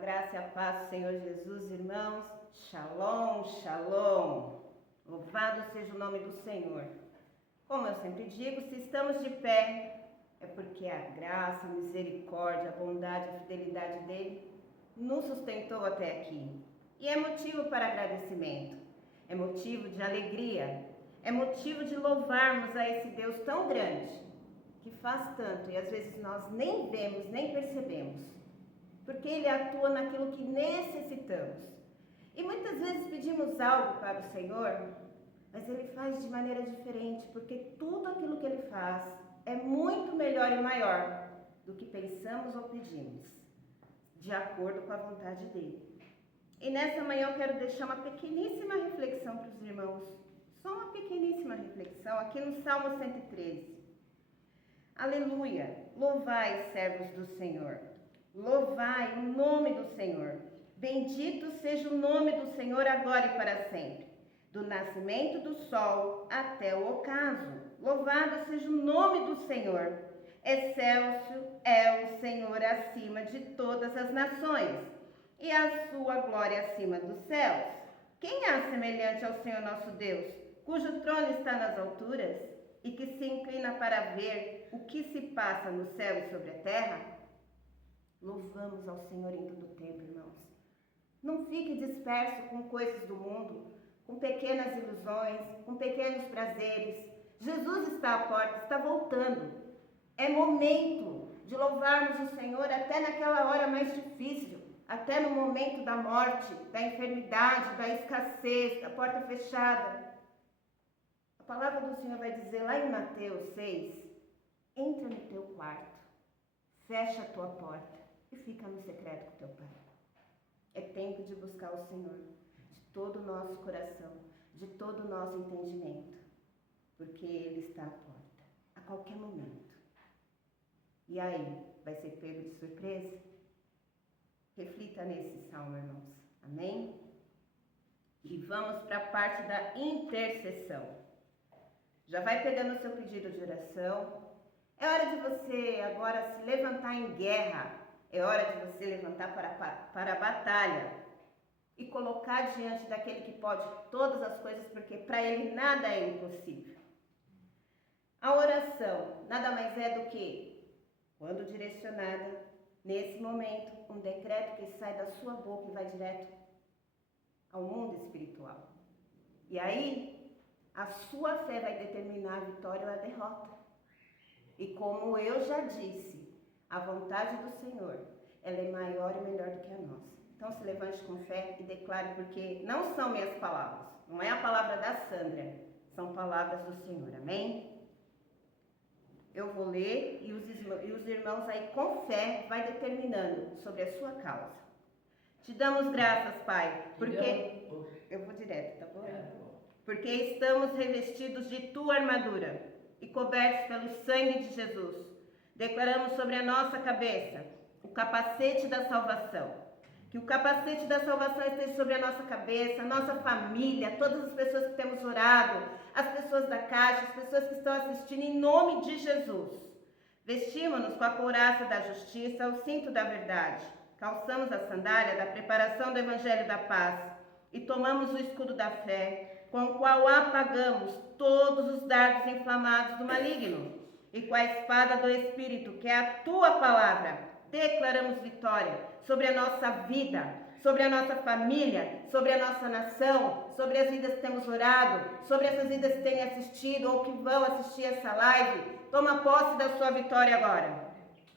graça e a paz do Senhor Jesus, irmãos. Shalom, shalom. Louvado seja o nome do Senhor. Como eu sempre digo, se estamos de pé, é porque a graça, a misericórdia, a bondade e a fidelidade dele nos sustentou até aqui. E é motivo para agradecimento, é motivo de alegria, é motivo de louvarmos a esse Deus tão grande, que faz tanto e às vezes nós nem vemos, nem percebemos. Porque Ele atua naquilo que necessitamos. E muitas vezes pedimos algo para o Senhor, mas Ele faz de maneira diferente, porque tudo aquilo que Ele faz é muito melhor e maior do que pensamos ou pedimos, de acordo com a vontade dEle. E nessa manhã eu quero deixar uma pequeníssima reflexão para os irmãos, só uma pequeníssima reflexão, aqui no Salmo 113. Aleluia! Louvai, servos do Senhor. Louvai o nome do Senhor. Bendito seja o nome do Senhor agora e para sempre. Do nascimento do sol até o ocaso. Louvado seja o nome do Senhor. Excelso é o Senhor acima de todas as nações, e a sua glória acima dos céus. Quem há semelhante ao Senhor nosso Deus, cujo trono está nas alturas, e que se inclina para ver o que se passa no céu e sobre a terra? Louvamos ao Senhor em todo o tempo, irmãos. Não fique disperso com coisas do mundo, com pequenas ilusões, com pequenos prazeres. Jesus está à porta, está voltando. É momento de louvarmos o Senhor até naquela hora mais difícil, até no momento da morte, da enfermidade, da escassez, da porta fechada. A palavra do Senhor vai dizer lá em Mateus 6, entra no teu quarto, fecha a tua porta e fica no secreto com teu Pai. É tempo de buscar o Senhor de todo o nosso coração, de todo o nosso entendimento, porque Ele está à porta, a qualquer momento. E aí, vai ser pego de surpresa? Reflita nesse salmo, irmãos. Amém? E vamos para a parte da intercessão. Já vai pegando o seu pedido de oração. É hora de você agora se levantar em guerra. É hora de você levantar para a batalha e colocar diante daquele que pode todas as coisas, porque para Ele nada é impossível. A oração nada mais é do que, quando direcionada, nesse momento, um decreto que sai da sua boca e vai direto ao mundo espiritual. E aí, a sua fé vai determinar a vitória ou a derrota. E como eu já disse, a vontade do Senhor, ela é maior e melhor do que a nossa. Então se levante com fé e declare, porque não são minhas palavras, não é a palavra da Sandra, são palavras do Senhor, amém? Eu vou ler e os irmãos aí com fé vai determinando sobre a sua causa. Te damos graças, Pai, porque... Eu vou direto, tá bom? Porque estamos revestidos de tua armadura e cobertos pelo sangue de Jesus. Declaramos sobre a nossa cabeça o capacete da salvação. Que o capacete da salvação esteja sobre a nossa cabeça, a nossa família, todas as pessoas que temos orado, as pessoas da caixa, as pessoas que estão assistindo, em nome de Jesus. Vestimos-nos com a couraça da justiça, o cinto da verdade. Calçamos a sandália da preparação do evangelho da paz e tomamos o escudo da fé, com o qual apagamos todos os dardos inflamados do maligno. E com a espada do Espírito, que é a tua palavra, declaramos vitória sobre a nossa vida, sobre a nossa família, sobre a nossa nação, sobre as vidas que temos orado, sobre essas vidas que têm assistido ou que vão assistir essa live. Toma posse da sua vitória agora,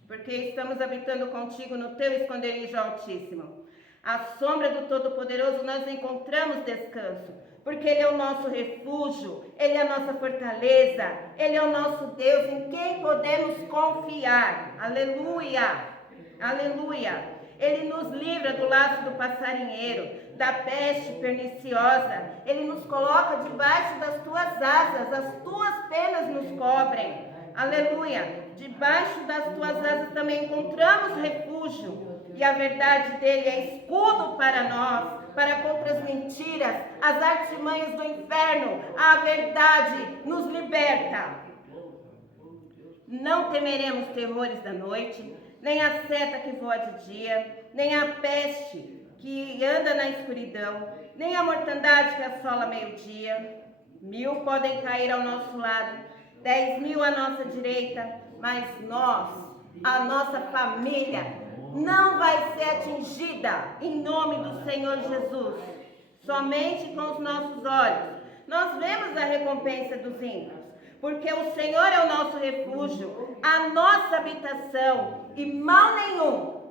porque estamos habitando contigo no teu esconderijo altíssimo. À sombra do Todo-Poderoso nós encontramos descanso, porque Ele é o nosso refúgio, Ele é a nossa fortaleza, Ele é o nosso Deus em quem podemos confiar. Aleluia! Aleluia! Ele nos livra do laço do passarinheiro, da peste perniciosa. Ele nos coloca debaixo das tuas asas, as tuas penas nos cobrem. Aleluia! Debaixo das tuas asas também encontramos refúgio. E a verdade dele é escudo para nós, para contra as mentiras, as artimanhas do inferno. A verdade nos liberta. Não temeremos terrores da noite, nem a seta que voa de dia, nem a peste que anda na escuridão, nem a mortandade que assola meio-dia. 1000 podem cair ao nosso lado, 10.000 à nossa direita, mas nós, a nossa família, não vai ser atingida em nome do Senhor Jesus. Somente com os nossos olhos nós vemos a recompensa dos ímpios, porque o Senhor é o nosso refúgio, a nossa habitação, e mal nenhum,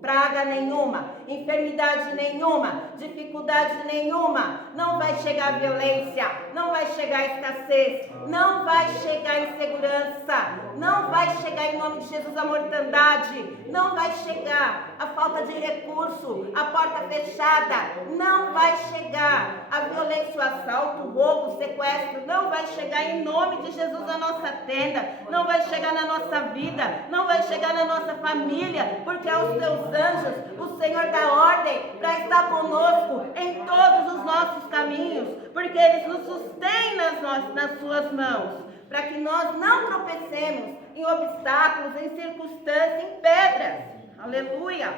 praga nenhuma, enfermidade nenhuma, dificuldade nenhuma, não vai chegar violência, não vai chegar escassez, não vai chegar insegurança, não vai chegar em nome de Jesus a mortandade, não vai chegar a falta de recurso, a porta fechada, não vai chegar a violência, o assalto, o roubo, o sequestro, não vai chegar em nome de Jesus a nossa tenda, não vai chegar na nossa vida, não vai chegar na nossa família, porque aos teus anjos o Senhor dá ordem para estar conosco em todos os nossos caminhos, porque eles nos sustêm nas suas mãos, para que nós não tropecemos em obstáculos, em circunstâncias, em pedras. Aleluia!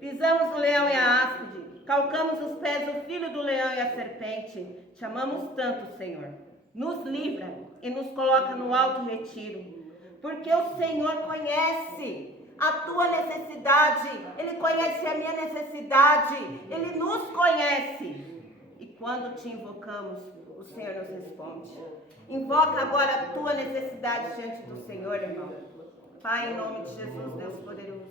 Pisamos o leão e a áspide, calcamos os pés do filho do leão e a serpente. Te amamos tanto, Senhor. Nos livra e nos coloca no alto retiro, porque o Senhor conhece a tua necessidade, Ele conhece a minha necessidade, Ele nos conhece. E quando te invocamos, o Senhor nos responde. Invoca agora a tua necessidade diante do Senhor, irmão. Pai, em nome de Jesus, Deus poderoso,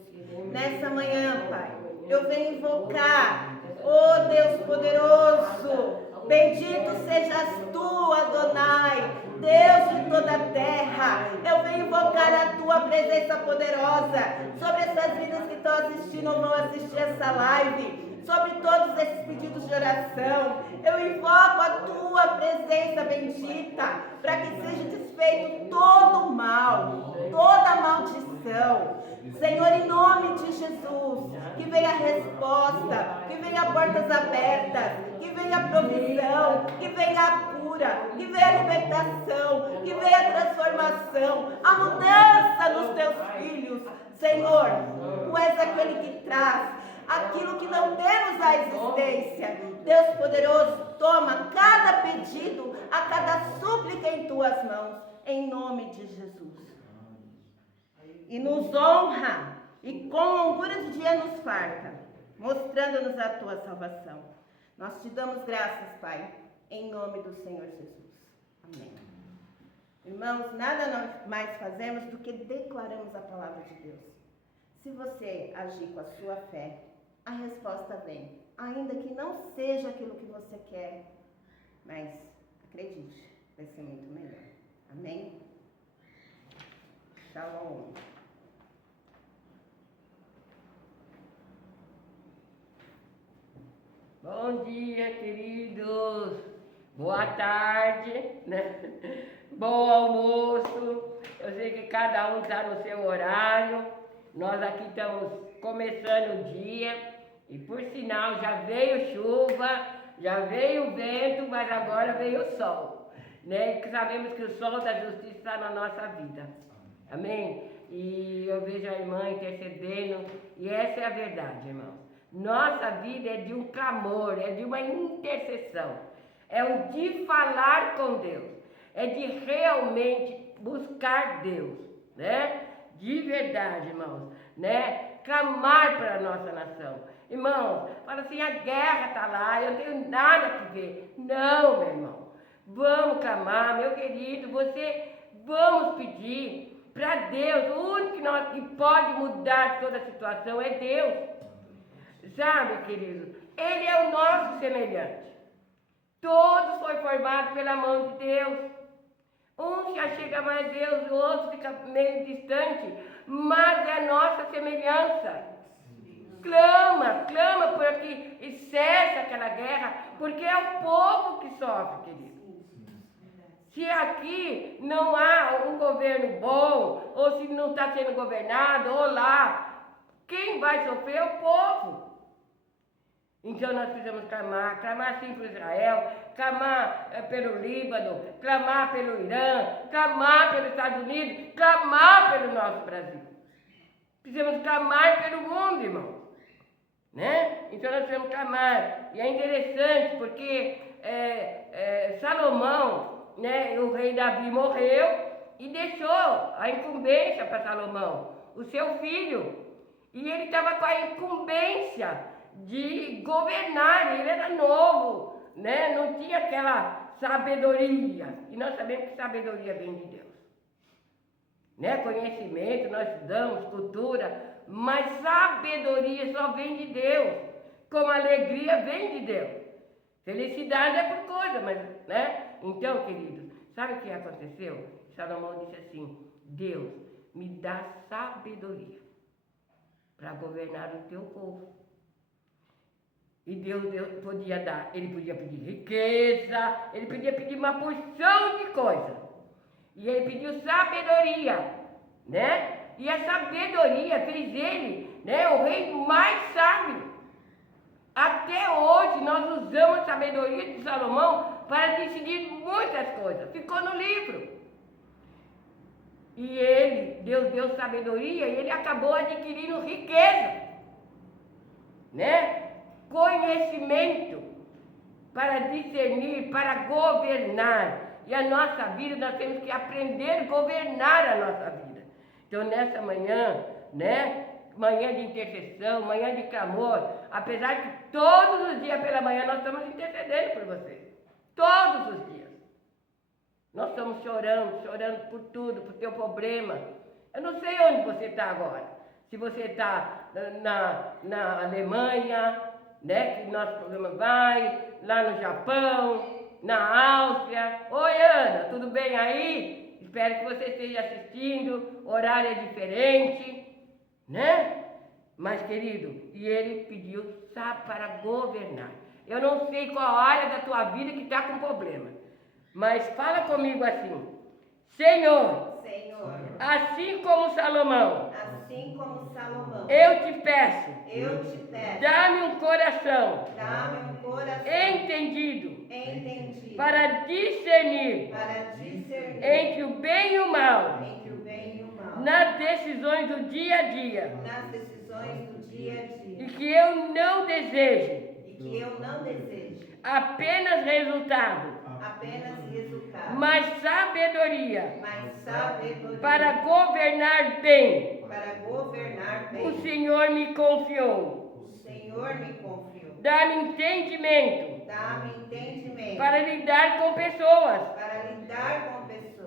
nessa manhã, Pai, eu venho invocar, oh Deus poderoso, bendito sejas tu, Adonai, Deus de toda a terra. Eu venho invocar a tua presença poderosa sobre essas vidas que estão assistindo ou vão assistir essa live, sobre todos esses pedidos de oração. Eu invoco a tua presença bendita para que seja desfeito todo o mal, toda a maldição. Senhor, em nome de Jesus, que venha a resposta, que venha portas abertas, que venha a provisão, que venha a cura, que venha a libertação, que venha a transformação, a mudança nos teus filhos. Senhor, tu és aquele que traz aquilo que não temos à existência. Deus poderoso, toma cada pedido, a cada súplica em tuas mãos, em nome de Jesus. E nos honra, e com longura de dia nos farta, mostrando-nos a tua salvação. Nós te damos graças, Pai, em nome do Senhor Jesus. Amém. Irmãos, nada nós mais fazemos do que declaramos a palavra de Deus. Se você agir com a sua fé, a resposta vem, ainda que não seja aquilo que você quer, mas acredite, vai ser muito melhor. Amém? Shalom. Bom dia, queridos. Boa tarde, né? Bom almoço. Eu sei que cada um está no seu horário. Nós aqui estamos começando o dia e, por sinal, já veio chuva, já veio vento, mas agora veio o sol, né? E sabemos que o sol da justiça está na nossa vida. Amém? E eu vejo a irmã intercedendo, e essa é a verdade, irmão. Nossa vida é de um clamor, é de uma intercessão, é o de falar com Deus, é de realmente buscar Deus, né? De verdade, irmãos, né? Clamar para a nossa nação. Irmãos, fala assim, a guerra está lá, eu não tenho nada que ver. Não, meu irmão, vamos clamar, meu querido, vamos pedir para Deus. O único que pode mudar toda a situação é Deus. Sabe, querido, Ele é o nosso semelhante. Todos foram formados pela mão de Deus. Um já chega mais a Deus, o outro fica meio distante, mas é a nossa semelhança. Clama para que cesse aquela guerra, porque é o povo que sofre, querido. Se aqui não há um governo bom, ou se não está sendo governado, ou lá, quem vai sofrer é o povo. Então nós precisamos clamar sim por Israel, clamar pelo Líbano, clamar pelo Irã, clamar pelos Estados Unidos, clamar pelo nosso Brasil. Precisamos clamar pelo mundo, irmão. Né? Então nós precisamos clamar. E é interessante porque Salomão, né, o rei Davi morreu e deixou a incumbência para Salomão, o seu filho. E ele estava com a incumbência de governar, ele era novo, né? Não tinha aquela sabedoria. E nós sabemos que sabedoria vem de Deus. Né? Conhecimento, nós estudamos, cultura, mas sabedoria só vem de Deus. Como alegria vem de Deus. Felicidade é por coisa, mas, né? Então, queridos, sabe o que aconteceu? Salomão disse assim: Deus, me dá sabedoria para governar o teu povo. E Deus podia dar, ele podia pedir riqueza, ele podia pedir uma porção de coisa. E ele pediu sabedoria, né? E a sabedoria fez ele, né, o rei mais sábio. Até hoje nós usamos a sabedoria de Salomão para decidir muitas coisas. Ficou no livro. E Deus deu sabedoria e ele acabou adquirindo riqueza, né? Conhecimento para discernir, para governar. E a nossa vida, nós temos que aprender a governar a nossa vida. Então, nessa manhã, né? Manhã de intercessão, manhã de clamor, apesar que todos os dias pela manhã nós estamos intercedendo por você. Todos os dias. Nós estamos chorando por tudo, por teu problema. Eu não sei onde você está agora. Se você está na Alemanha, né, que nosso programa vai, lá no Japão, na Áustria. Oi, Ana, tudo bem aí? Espero que você esteja assistindo, horário é diferente, né? Mas, querido, e ele pediu, sabe, para governar. Eu não sei qual área da tua vida que está com problema, mas fala comigo assim: Senhor, assim como Salomão, eu te peço, dá-me um coração, entendido, para discernir entre o bem e o mal, nas decisões do dia a dia, e que eu não deseje apenas resultado, mas sabedoria para governar bem. O Senhor me confiou. Dá-me entendimento para lidar com pessoas,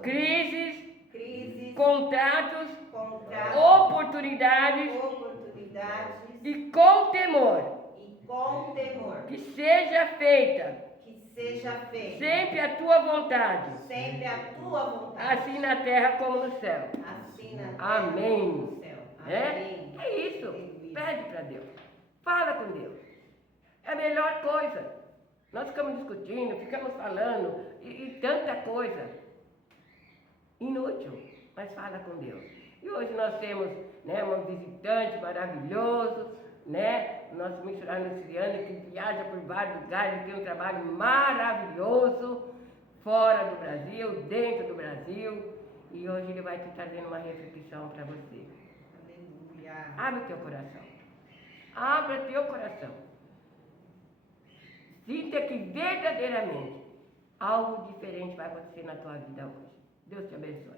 crises, contratos, oportunidades, e com temor, que seja feita sempre a tua vontade, assim na terra como no céu. Amém. É isso. Pede para Deus. Fala com Deus. É a melhor coisa. Nós ficamos discutindo, ficamos falando, e tanta coisa inútil, mas fala com Deus. E hoje nós temos, né, um visitante maravilhoso, né, nosso missionário Luciano, que viaja por vários lugares, tem um trabalho maravilhoso, fora do Brasil, dentro do Brasil, e hoje ele vai te trazendo uma reflexão para você. Aleluia. Abre o teu coração. Abra teu coração. Sinta que verdadeiramente algo diferente vai acontecer na tua vida hoje. Deus te abençoe.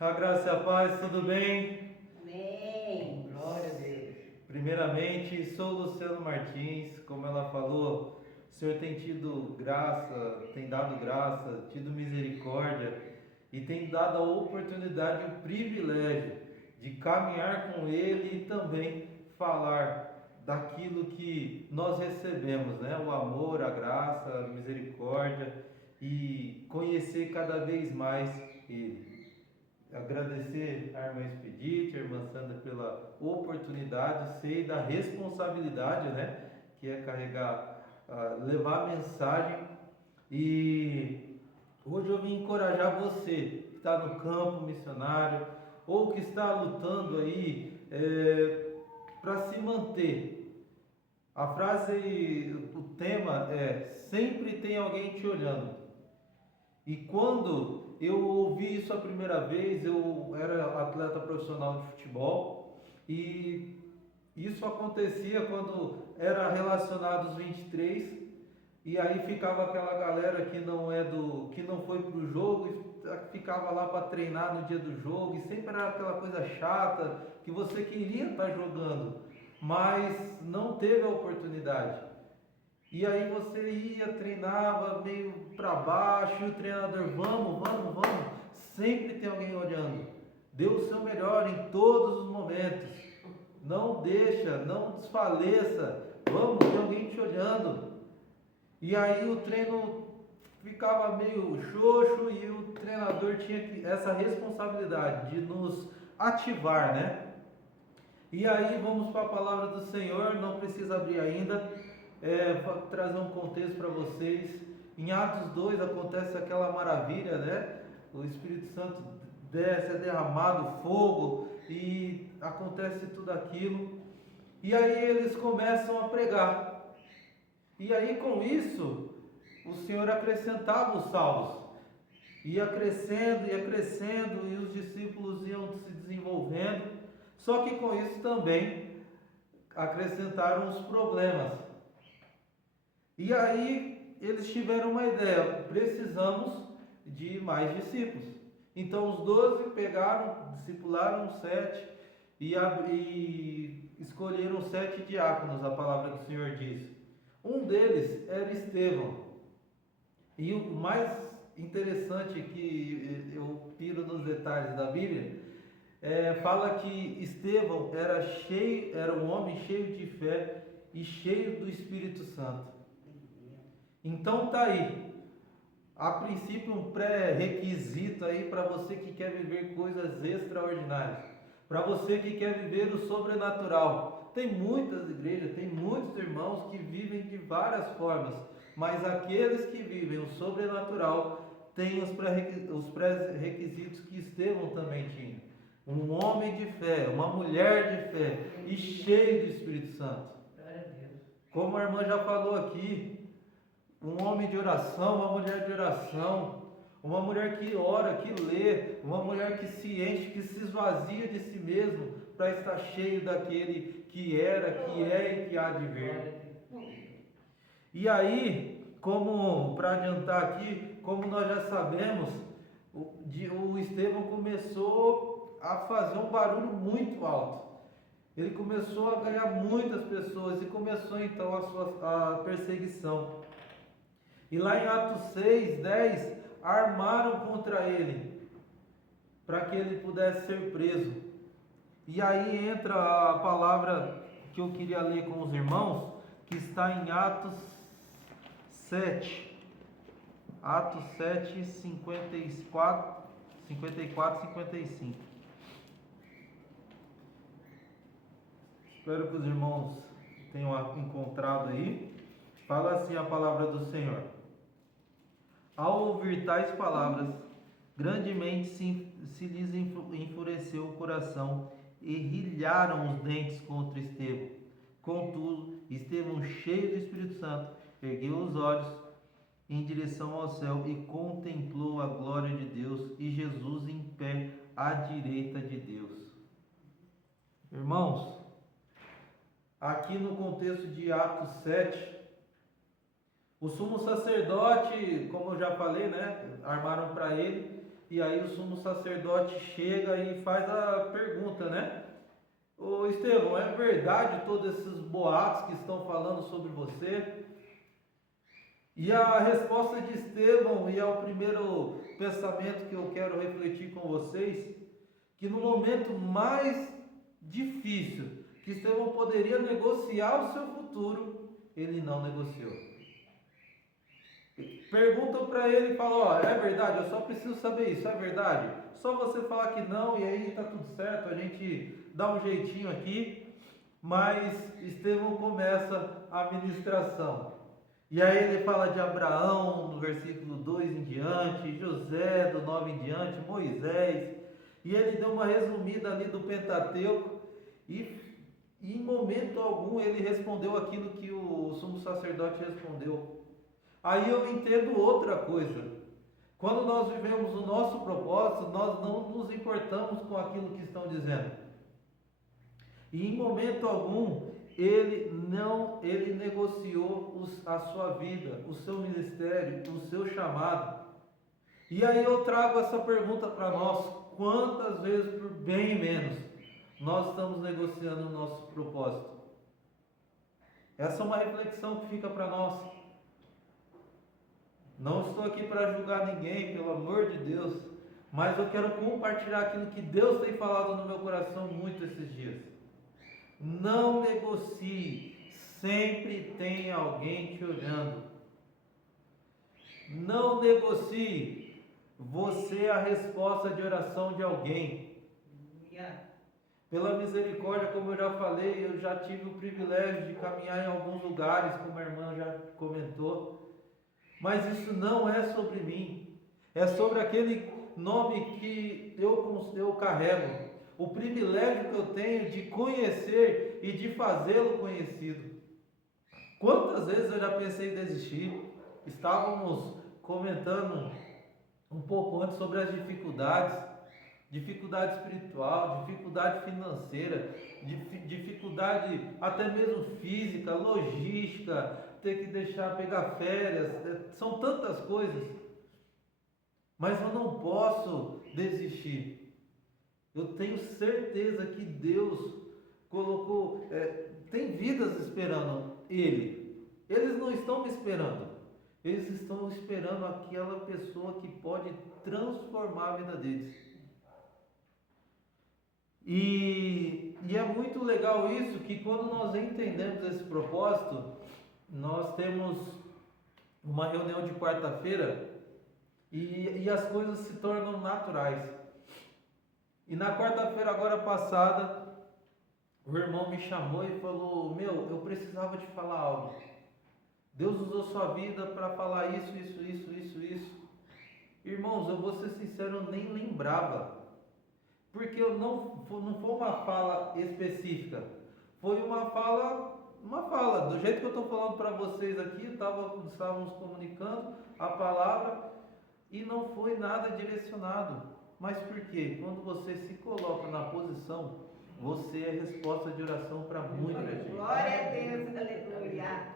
A graça e a paz, tudo bem? Amém. Glória a Deus. Primeiramente, sou Luciano Martins, como ela falou, o Senhor tem tido graça, tem dado graça, tido misericórdia e tem dado a oportunidade, o privilégio de caminhar com Ele e também falar daquilo que nós recebemos, né? O amor, a graça, a misericórdia e conhecer cada vez mais Ele. Agradecer a irmã Expedite, a irmã Sandra pela oportunidade, sei da responsabilidade, né, que é carregar, levar a mensagem E hoje eu vim encorajar você que está no campo missionário ou que está lutando aí para se manter. A frase, o tema é: sempre tem alguém te olhando. E quando eu ouvi isso a primeira vez, eu era atleta profissional de futebol e isso acontecia quando era relacionado aos 23 e aí ficava aquela galera que não foi pro jogo e ficava lá para treinar no dia do jogo e sempre era aquela coisa chata que você queria estar jogando, mas não teve a oportunidade. E aí você ia, treinava meio para baixo, e o treinador, vamos, sempre tem alguém olhando. Dê o seu melhor em todos os momentos. Não deixa, não desfaleça. Vamos, tem alguém te olhando. E aí o treino ficava meio xoxo e o treinador tinha essa responsabilidade de nos ativar, né? E aí vamos para a palavra do Senhor, não precisa abrir ainda. Vou trazer um contexto para vocês. Em Atos 2 acontece aquela maravilha, né? O Espírito Santo desce, é derramado fogo e acontece tudo aquilo. E aí eles começam a pregar. E aí com isso, o Senhor acrescentava os salvos. Ia crescendo e os discípulos iam se desenvolvendo. Só que com isso também acrescentaram os problemas. E aí eles tiveram uma ideia: precisamos de mais discípulos. Então os 12 pegaram, discipularam 7 e escolheram 7 diáconos, a palavra do Senhor diz. Um deles era Estevão. E o mais interessante que eu piro nos detalhes da Bíblia, fala que Estevão era um homem cheio de fé e cheio do Espírito Santo. Então tá aí, a princípio um pré-requisito aí para você que quer viver coisas extraordinárias, para você que quer viver o sobrenatural. Tem muitas igrejas, tem muitos irmãos que vivem de várias formas, mas aqueles que vivem o sobrenatural têm os pré-requisitos que Estevão também tinha. Um homem de fé, uma mulher de fé e cheio do Espírito Santo. Como a irmã já falou aqui, um homem de oração, uma mulher de oração, uma mulher que ora, que lê, uma mulher que se enche, que se esvazia de si mesmo para estar cheio daquele que era, que é e que há de vir. E aí, como para adiantar aqui, como nós já sabemos, o Estevão começou a fazer um barulho muito alto. Ele começou a ganhar muitas pessoas e começou então a perseguição. E lá em Atos 6, 10, armaram contra ele, para que ele pudesse ser preso. E aí entra a palavra que eu queria ler com os irmãos, que está em Atos 7. Atos 7, 54 e 55. Espero que os irmãos tenham encontrado aí. Fala assim a palavra do Senhor: ao ouvir tais palavras, grandemente se lhes enfureceu o coração e rilharam os dentes contra Estevão. Contudo, Estevão, cheio do Espírito Santo, ergueu os olhos em direção ao céu e contemplou a glória de Deus e Jesus em pé à direita de Deus. Irmãos, aqui no contexto de Atos 7, o sumo sacerdote, como eu já falei, né, armaram para ele, e aí o sumo sacerdote chega e faz a pergunta, né? Ô Estevão, é verdade todos esses boatos que estão falando sobre você? E a resposta de Estevão, e é o primeiro pensamento que eu quero refletir com vocês, que no momento mais difícil que Estevão poderia negociar o seu futuro, ele não negociou. Perguntam para ele e falam: ó, é verdade, eu só preciso saber isso, é verdade? Só você falar que não e aí tá tudo certo, a gente dá um jeitinho aqui. Mas Estevão começa a ministração. E aí ele fala de Abraão no versículo 2 em diante, José do 9 em diante, Moisés. E ele deu uma resumida ali do Pentateuco e em momento algum ele respondeu aquilo que o sumo sacerdote respondeu. Aí eu entendo outra coisa. Quando nós vivemos o nosso propósito, nós não nos importamos com aquilo que estão dizendo. E em momento algum ele negociou a sua vida, o seu ministério, o seu chamado. E aí eu trago essa pergunta para nós: quantas vezes, por bem menos, nós estamos negociando o nosso propósito? Essa é uma reflexão que fica para nós. Não estou aqui para julgar ninguém, pelo amor de Deus, mas eu quero compartilhar aquilo que Deus tem falado no meu coração muito esses dias. Não negocie, sempre tem alguém te olhando. Não negocie, você é a resposta de oração de alguém. Pela misericórdia, como eu já falei, eu já tive o privilégio de caminhar em alguns lugares, como a irmã já comentou. Mas isso não é sobre mim, é sobre aquele nome que eu carrego, o privilégio que eu tenho de conhecer e de fazê-lo conhecido. Quantas vezes eu já pensei em desistir? Estávamos comentando um pouco antes sobre as dificuldade espiritual, dificuldade financeira, dificuldade até mesmo física, logística, ter que deixar pegar férias, são tantas coisas. Mas eu não posso desistir. Eu tenho certeza que Deus colocou, tem vidas esperando Ele. Eles não estão me esperando. Eles estão esperando aquela pessoa que pode transformar a vida deles. E é muito legal isso, que quando nós entendemos esse propósito, nós temos uma reunião de quarta-feira e as coisas se tornam naturais. E na quarta-feira agora passada, o irmão me chamou e falou: eu precisava te falar algo. Deus usou sua vida para falar isso. Irmãos, eu vou ser sincero, eu nem lembrava. Porque não foi uma fala específica. Foi uma fala, do jeito que eu estou falando para vocês aqui, estávamos comunicando a palavra e não foi nada direcionado. Mas por quê? Quando você se coloca na posição, você é resposta de oração para muita gente. Glória a Deus, aleluia.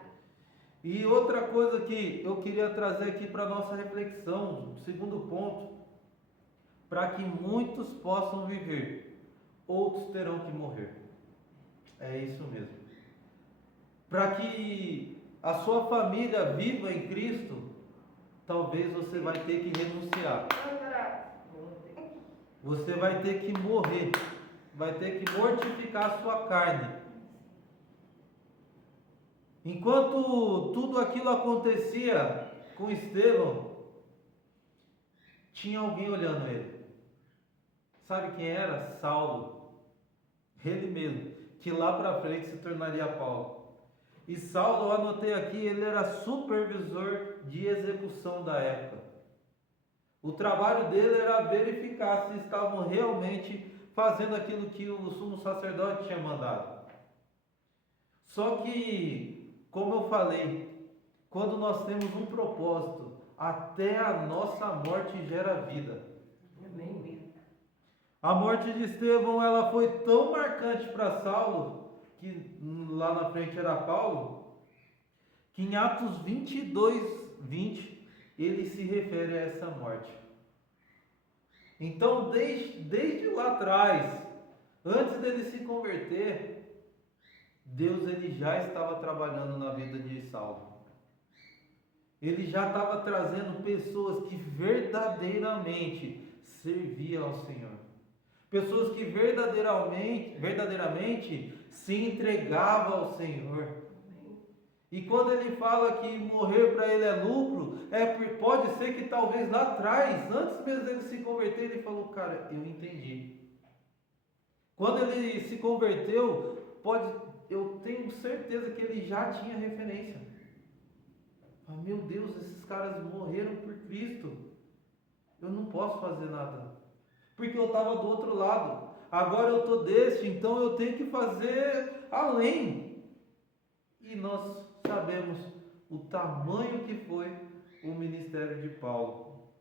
E outra coisa que eu queria trazer aqui para nossa reflexão, segundo ponto, para que muitos possam viver, outros terão que morrer. É isso mesmo. Para que a sua família viva em Cristo, talvez você vai ter que renunciar. Você vai ter que morrer, vai ter que mortificar a sua carne. Enquanto tudo aquilo acontecia com Estevão, tinha alguém olhando ele. Sabe quem era? Saulo. Ele mesmo, que lá para frente se tornaria Paulo. E Saulo, eu anotei aqui, ele era supervisor de execução da época. O trabalho dele era verificar se estavam realmente fazendo aquilo que o sumo sacerdote tinha mandado. Só que, como eu falei, quando nós temos um propósito, até a nossa morte gera vida. Amém. A morte de Estevão, ela foi tão marcante para Saulo, que lá na frente era Paulo, que em Atos 22:20 ele se refere a essa morte. Então, desde lá atrás, antes dele se converter, Deus ele já estava trabalhando na vida de Saulo. Ele já estava trazendo pessoas que verdadeiramente serviam ao Senhor. Pessoas que verdadeiramente se entregavam ao Senhor. E quando ele fala que morrer para ele é lucro, pode ser que talvez lá atrás, antes mesmo dele se converter, ele falou: cara, eu entendi. Quando ele se converteu, eu tenho certeza que ele já tinha referência. meu Deus, esses caras morreram por Cristo. Eu não posso fazer nada, porque eu estava do outro lado. Agora eu estou deste, então eu tenho que fazer além. E nós sabemos o tamanho que foi o ministério de Paulo.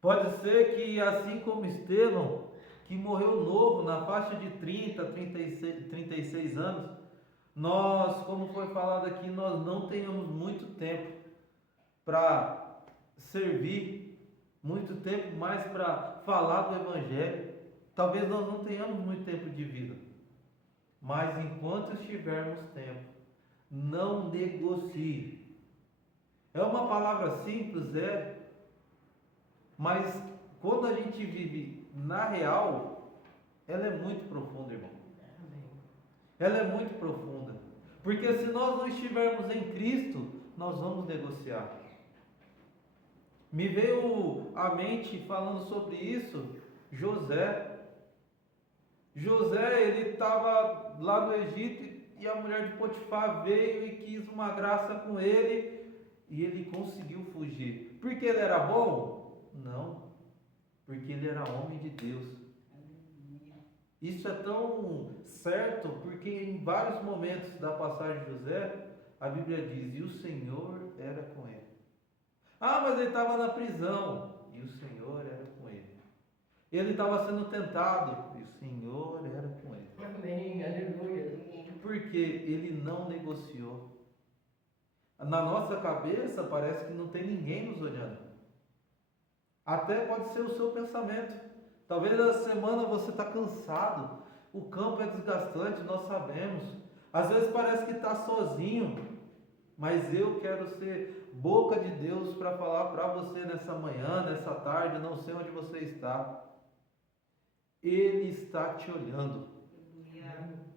Pode ser que, assim como Estevão, que morreu novo, na faixa de 36 anos, nós, como foi falado aqui, nós não tenhamos muito tempo para servir, muito tempo mais para falar do Evangelho. Talvez nós não tenhamos muito tempo de vida, mas enquanto estivermos tempo, não negocie. É uma palavra simples, mas quando a gente vive na real, ela é muito profunda, irmão. Ela é muito profunda. Porque se nós não estivermos em Cristo, nós vamos negociar. Me veio à mente, falando sobre isso, José. José, ele estava lá no Egito e a mulher de Potifar veio e quis uma graça com ele e ele conseguiu fugir. Porque ele era bom? Não, porque ele era homem de Deus. Isso é tão certo porque em vários momentos da passagem de José, a Bíblia diz, e o Senhor era com ele. Ah, mas ele estava na prisão, e o Senhor era com ele. Ele estava sendo tentado, e o Senhor era com ele. Amém, aleluia. Porque ele não negociou. Na nossa cabeça parece que não tem ninguém nos olhando. Até pode ser o seu pensamento. Talvez essa semana você está cansado, o campo é desgastante, nós sabemos. Às vezes parece que está sozinho, mas eu quero ser boca de Deus para falar para você nessa manhã, nessa tarde, não sei onde você está. Ele está te olhando.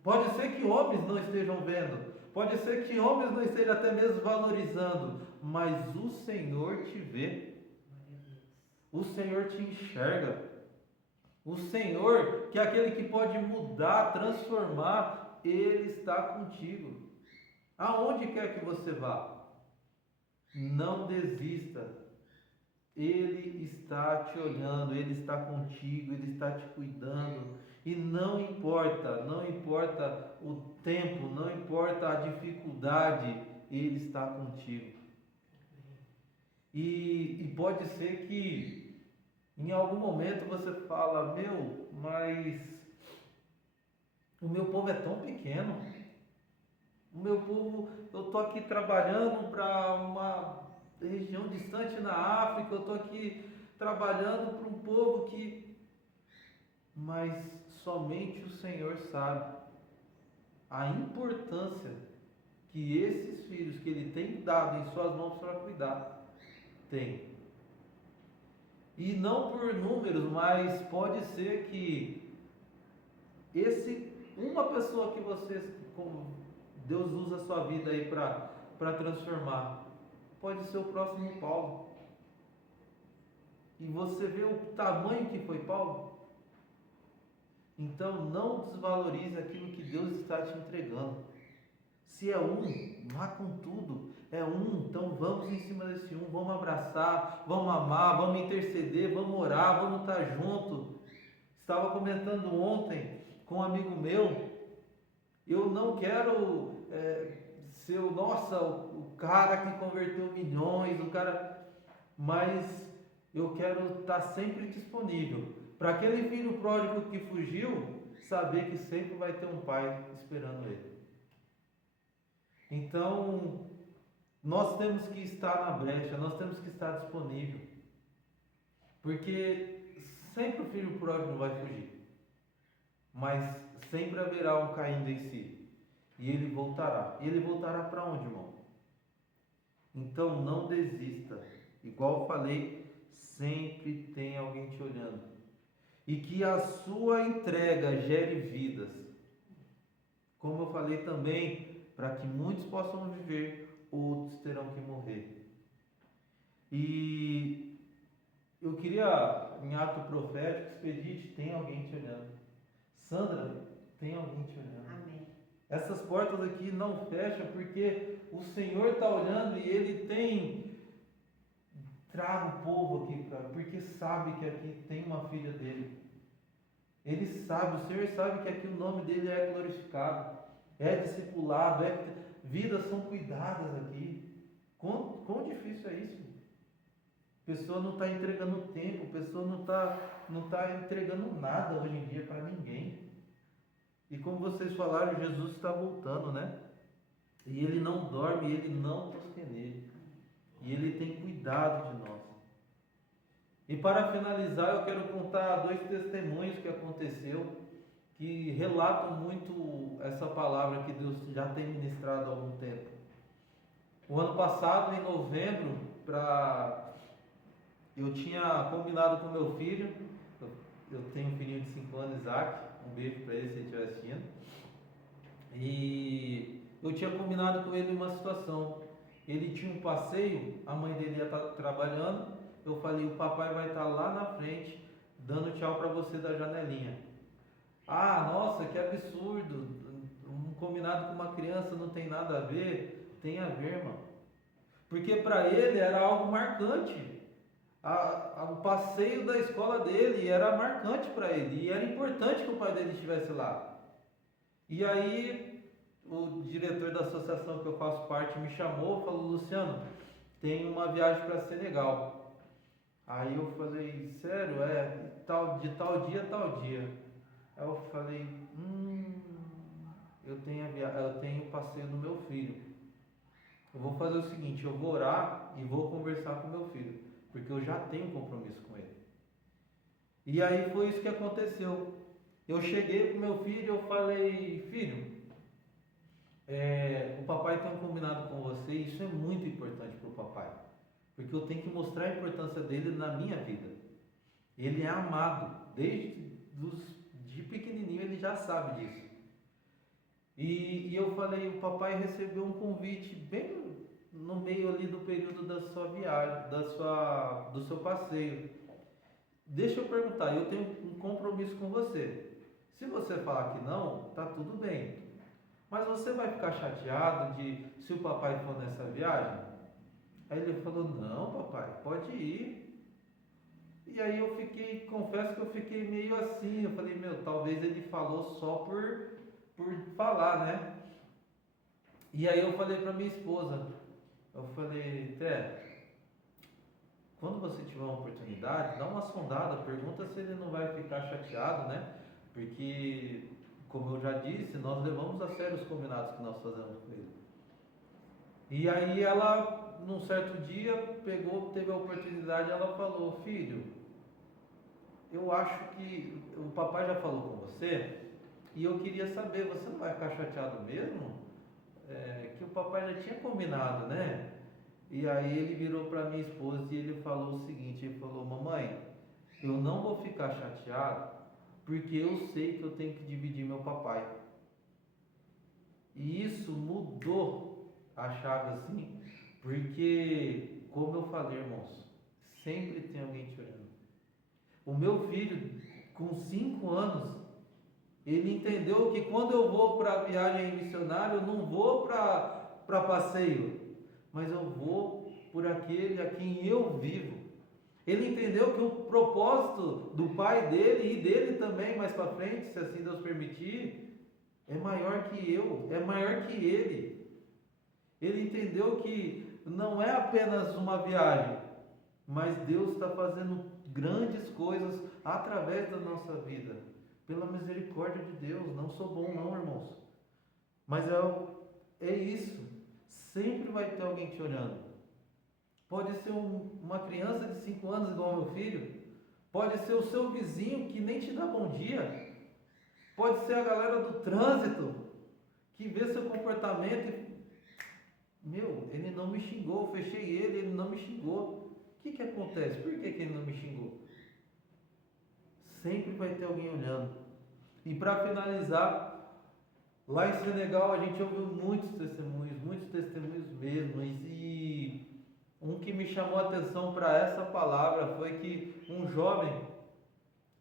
Pode ser que homens não estejam vendo, pode ser que homens não estejam até mesmo valorizando, mas o Senhor te vê, o Senhor te enxerga. O Senhor, que é aquele que pode mudar, transformar, Ele está contigo. Aonde quer que você vá, não desista. Ele está te olhando, Ele está contigo, Ele está te cuidando. E não importa o tempo, não importa a dificuldade, Ele está contigo. E pode ser que em algum momento você fala, mas o meu povo é tão pequeno. O meu povo, eu estou aqui trabalhando para uma região distante na África, eu estou aqui trabalhando para um povo que... Mas somente o Senhor sabe a importância que esses filhos que Ele tem dado em suas mãos para cuidar, tem. E não por números, mas pode ser que uma pessoa que Deus usa a sua vida aí para transformar, pode ser o próximo Paulo. E você vê o tamanho que foi Paulo? Então não desvalorize aquilo que Deus está te entregando. Se é vá com tudo. Então vamos em cima desse vamos abraçar, vamos amar, vamos interceder, vamos orar, vamos estar junto. Estava comentando ontem com um amigo meu, eu não quero ser o cara que converteu milhões, mas eu quero estar sempre disponível. Para aquele filho pródigo que fugiu, saber que sempre vai ter um pai esperando ele. Então, nós temos que estar na brecha, nós temos que estar disponível. Porque sempre o filho pródigo vai fugir. Mas sempre haverá um caindo em si. E ele voltará. E ele voltará para onde, irmão? Então, não desista. Igual eu falei, sempre tem alguém te olhando. E que a sua entrega gere vidas. Como eu falei também, para que muitos possam viver, outros terão que morrer. E eu queria, em ato profético, Expedite, tem alguém te olhando. Sandra, tem alguém te olhando. Amém. Essas portas aqui não fecham porque o Senhor está olhando e Ele tem trago o povo aqui, porque sabe que aqui tem uma filha dele. Ele sabe, o Senhor sabe que aqui o nome dele é glorificado, é discipulado, vidas são cuidadas aqui. Quão difícil é isso? A pessoa não está entregando tempo, a pessoa não tá entregando nada hoje em dia para ninguém. E como vocês falaram, Jesus está voltando, né? E Ele não dorme, Ele não tosqueneja. E Ele tem cuidado de nós. E para finalizar, eu quero contar 2 testemunhos que aconteceu, que relatam muito essa palavra que Deus já tem ministrado há algum tempo. O ano passado, em novembro, eu tinha combinado com meu filho, eu tenho um filhinho de 5 anos, Isaac, um beijo para ele se ele estiver assistindo, e eu tinha combinado com ele uma situação. Ele tinha um passeio, a mãe dele ia estar trabalhando, eu falei, o papai vai estar lá na frente, dando tchau para você da janelinha. Ah, nossa, que absurdo, um combinado com uma criança não tem nada a ver. Tem a ver, irmão, porque para ele era algo marcante. O passeio da escola dele era marcante para ele, e era importante que o pai dele estivesse lá. E aí o diretor da associação que eu faço parte me chamou e falou, Luciano, tem uma viagem para Senegal. Aí eu falei, sério? De tal dia a tal dia. Aí eu falei, eu tenho passeio do meu filho. Eu vou fazer o seguinte, eu vou orar e vou conversar com meu filho, porque eu já tenho um compromisso com ele. E aí foi isso que aconteceu. Eu cheguei com meu filho e eu falei, filho, o papai tem um combinado com você, e isso é muito importante para o papai, porque eu tenho que mostrar a importância dele na minha vida. Ele é amado, de pequenininho ele já sabe disso. E eu falei, o papai recebeu um convite bem no meio ali do período da sua viagem, do seu passeio. Deixa eu perguntar, eu tenho um compromisso com você. Se você falar que não, tá tudo bem. Mas você vai ficar chateado se o papai for nessa viagem? Aí ele falou, não papai, pode ir. E aí confesso que eu fiquei meio assim, eu falei, talvez ele falou só por falar, né? E aí eu falei para minha esposa, eu falei, quando você tiver uma oportunidade, dá uma sondada, pergunta se ele não vai ficar chateado, né? Porque, como eu já disse, nós levamos a sério os combinados que nós fazemos com ele. E aí ela, num certo dia, teve a oportunidade, ela falou, filho, eu acho que o papai já falou com você, e eu queria saber, você não vai ficar chateado mesmo? Que o papai já tinha combinado, né? E aí ele virou para minha esposa e ele falou o seguinte, ele falou, mamãe, eu não vou ficar chateado, porque eu sei que eu tenho que dividir meu papai. E isso mudou a chave assim, porque, como eu falei, irmãos, sempre tem alguém te olhando. O meu filho, com 5 anos, ele entendeu que quando eu vou para viagem missionária, eu não vou para passeio, mas eu vou por aquele a quem eu vivo. Ele entendeu que o propósito do pai dele e dele também mais para frente, se assim Deus permitir, é maior que eu, é maior que ele. Ele entendeu que não é apenas uma viagem, mas Deus está fazendo grandes coisas através da nossa vida, pela misericórdia de Deus. Não sou bom não, irmãos, mas é isso, sempre vai ter alguém te olhando. Pode ser uma criança de 5 anos igual ao meu filho, pode ser o seu vizinho que nem te dá bom dia, pode ser a galera do trânsito que vê seu comportamento e, ele não me xingou, eu fechei ele não me xingou. O que acontece? Por que ele não me xingou? Sempre vai ter alguém olhando. E para finalizar, lá em Senegal a gente ouviu muitos testemunhos mesmo. E um que me chamou a atenção para essa palavra foi que um jovem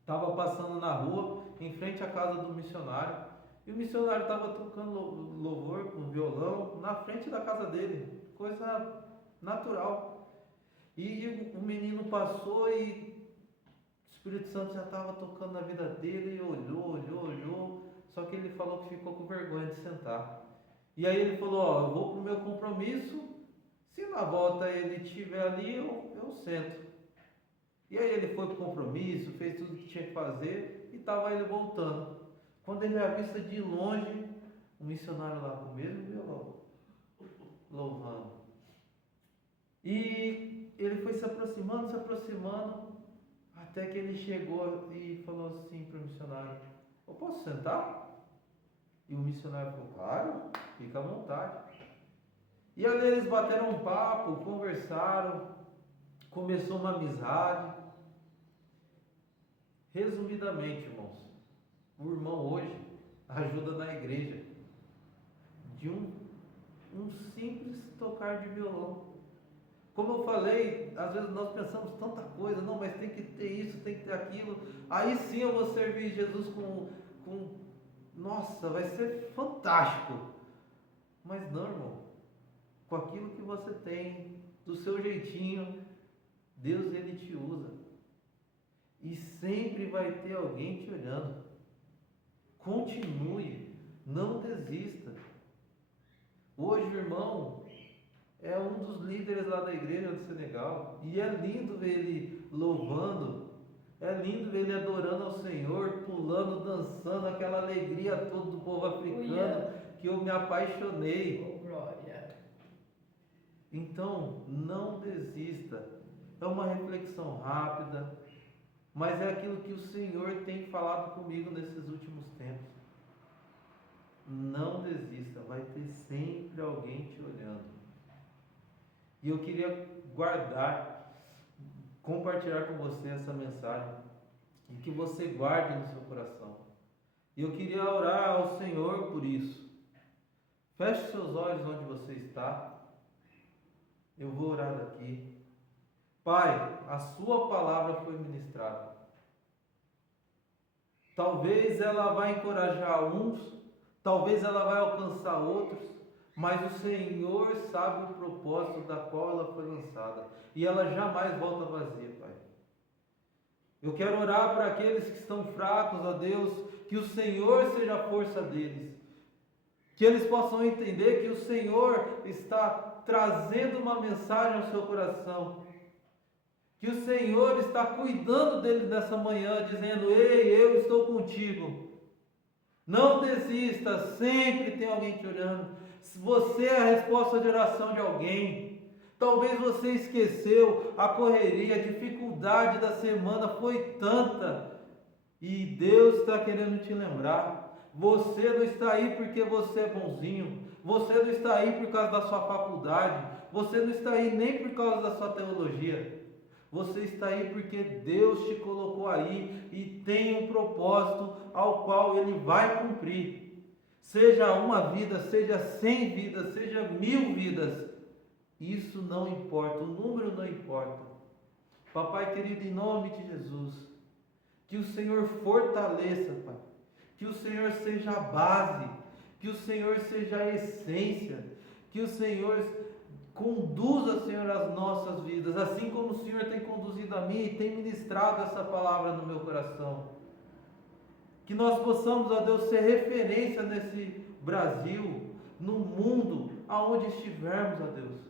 estava passando na rua, em frente à casa do missionário, E o missionário estava tocando louvor com violão na frente da casa dele, coisa natural. E o menino passou e o Espírito Santo já estava tocando na vida dele, e olhou, só que ele falou que ficou com vergonha de sentar. E aí ele falou, ó, eu vou para o meu compromisso, se na volta ele estiver ali, eu sento. E aí ele foi para o compromisso, fez tudo que tinha que fazer e estava ele voltando. Quando ele avista de longe, um missionário lá com o mesmo violão, louvando. E ele foi se aproximando, até que ele chegou e falou assim para o missionário, eu posso sentar? E o missionário falou, claro, fica à vontade. E ali eles bateram um papo, conversaram, começou uma amizade. Resumidamente, irmãos, o irmão hoje ajuda na igreja de um simples tocar de violão. Como eu falei, às vezes nós pensamos tanta coisa, não, mas tem que ter isso, tem que ter aquilo, aí sim eu vou servir Jesus nossa, vai ser fantástico. Mas não, irmão, com aquilo que você tem, do seu jeitinho, Deus ele te usa. E sempre vai ter alguém te olhando. Continue, não desista. Hoje o irmão é um dos líderes lá da igreja do Senegal. E é lindo ver ele louvando. É lindo ver ele adorando ao Senhor, pulando, dançando, aquela alegria toda do povo africano, que eu me apaixonei. Oh, glória. Então, não desista. É uma reflexão rápida, mas é aquilo que o Senhor tem falado comigo nesses últimos tempos. Não desista, vai ter sempre alguém te olhando. E eu queria compartilhar com você essa mensagem, e que você guarde no seu coração. E eu queria orar ao Senhor por isso. Feche seus olhos onde você está. Eu vou orar daqui. Pai, a sua palavra foi ministrada. Talvez ela vai encorajar uns, talvez ela vai alcançar outros, mas o Senhor sabe o propósito da qual ela foi lançada, e ela jamais volta vazia, Pai. Eu quero orar para aqueles que estão fracos, ó Deus, que o Senhor seja a força deles, que eles possam entender que o Senhor está trazendo uma mensagem ao seu coração, que o Senhor está cuidando deles nessa manhã, dizendo, ei, eu estou contigo, não desista, sempre tem alguém te olhando. Você é a resposta de oração de alguém. Talvez você esqueceu, a correria, a dificuldade da semana foi tanta, e Deus está querendo te lembrar. Você não está aí porque você é bonzinho, você não está aí por causa da sua faculdade, você não está aí nem por causa da sua teologia. Você está aí porque Deus te colocou aí e tem um propósito ao qual Ele vai cumprir. Seja uma vida, seja 100 vidas, seja 1000 vidas, isso não importa, o número não importa. Papai querido, em nome de Jesus, que o Senhor fortaleça, Pai, que o Senhor seja a base, que o Senhor seja a essência, que o Senhor conduza, Senhor, as nossas vidas, assim como o Senhor tem conduzido a mim e tem ministrado essa palavra no meu coração. Que nós possamos, ó Deus, ser referência nesse Brasil, no mundo, aonde estivermos, ó Deus.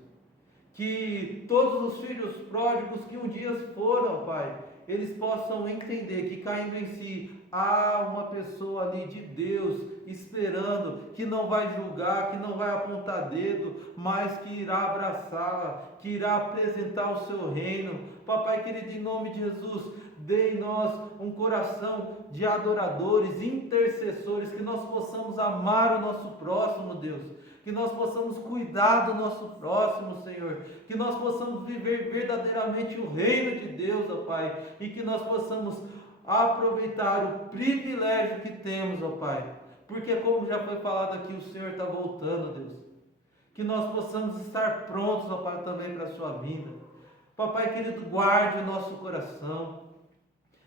Que todos os filhos pródigos que um dia foram, Pai, eles possam entender que caindo em si, há uma pessoa ali de Deus esperando, que não vai julgar, que não vai apontar dedo, mas que irá abraçá-la, que irá apresentar o seu reino. Papai querido, em nome de Jesus, dê em nós um coração de adoradores, intercessores, que nós possamos amar o nosso próximo, Deus, que nós possamos cuidar do nosso próximo, Senhor, que nós possamos viver verdadeiramente o reino de Deus, ó Pai, e que nós possamos aproveitar o privilégio que temos, ó Pai, porque como já foi falado aqui, o Senhor está voltando, Deus, que nós possamos estar prontos, ó Pai, também para a sua vinda. Papai querido, guarde o nosso coração,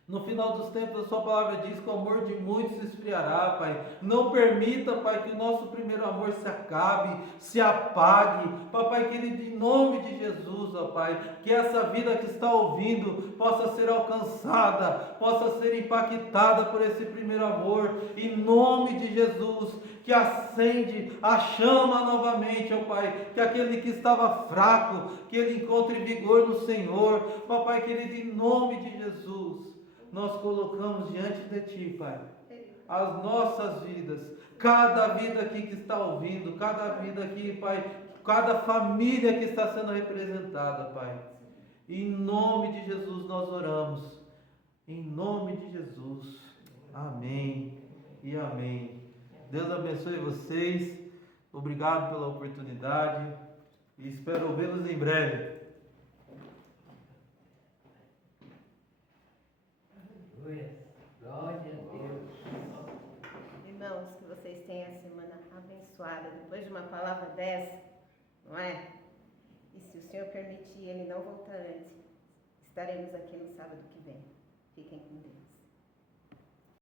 No final dos tempos, a sua palavra diz que o amor de muitos se esfriará, Pai. Não permita, Pai, que o nosso primeiro amor se acabe, se apague. Papai querido, em nome de Jesus, ó Pai, que essa vida que está ouvindo possa ser alcançada, possa ser impactada por esse primeiro amor. Em nome de Jesus, que acende a chama novamente, ó Pai, que aquele que estava fraco, que ele encontre vigor no Senhor. Papai querido, em nome de Jesus, nós colocamos diante de Ti, Pai, as nossas vidas, cada vida aqui que está ouvindo, cada vida aqui, Pai, cada família que está sendo representada, Pai. Em nome de Jesus nós oramos, em nome de Jesus, amém e amém. Deus abençoe vocês, obrigado pela oportunidade e espero ouvi-los em breve. Glória a Deus. Irmãos, que vocês tenham a semana abençoada. Depois de uma palavra dessa, não é? E se o Senhor permitir, Ele não voltar antes, estaremos aqui no sábado que vem. Fiquem com Deus.